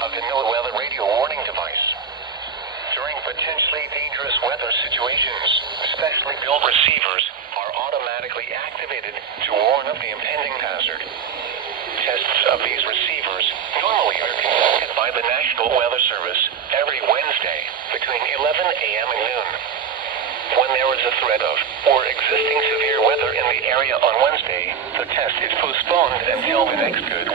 of the NOAA radio warning device. During potentially dangerous weather situations, specially built receivers are automatically activated to warn of the impending hazard. Tests of these receivers normally are conducted by the National Weather Service every Wednesday between 11 a.m. and noon. When there is a threat of or existing severe weather in the area on Wednesday, the test is postponed until the next good